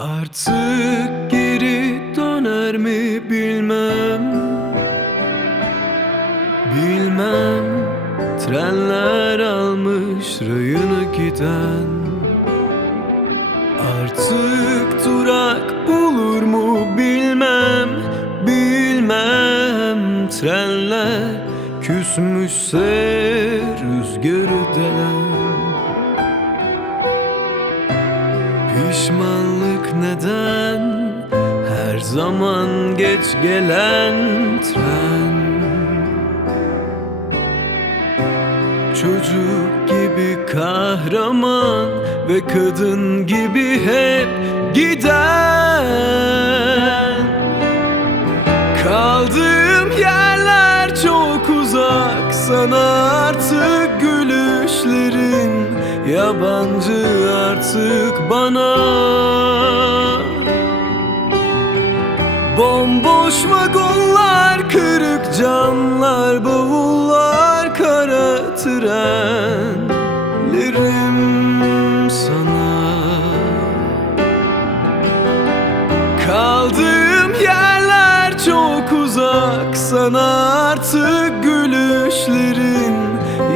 Artık geri döner mi bilmem. Bilmem Trenler almış rayını giden. Artık durak bulur mu bilmem. Bilmem Trenler küsmüşse rüzgarı delen Pişmanlık neden? Her zaman geç gelen tren. Çocuk gibi kahraman ve kadın gibi hep giden. Kaldığım yerler çok uzak sana artık gülüşlerin Yabancı artık bana. Bomboş vagonlar, kırık camlar, bavullar, kara trenlerim sana. Kaldığım yerler çok uzak sana artık gülüşlerin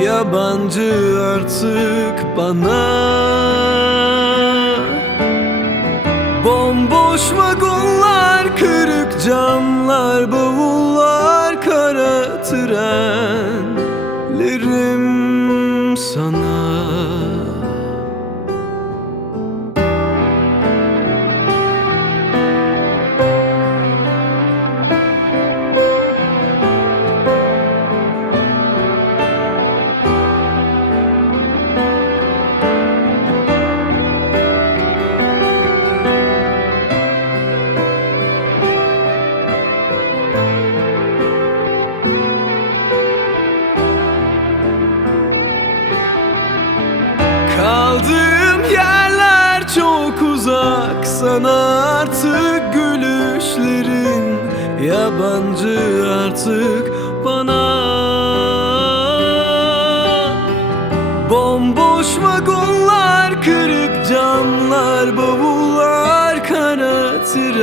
Yabancı artık bana. Bomboş vagonlar, kırık camlar, bavullar, kara trenlerim sana Kaldığım yerler çok uzak. Sana artık gülüşlerin Yabancı artık bana. Bomboş vagonlar, kırık camlar, bavullar, kara trenlerim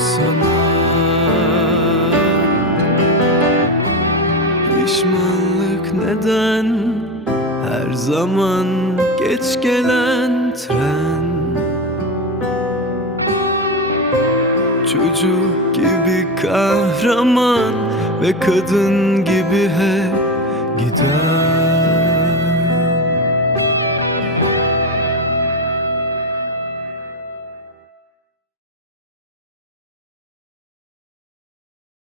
sana Neden her zaman geç gelen tren? Çocuk gibi kahraman ve kadın gibi hep gider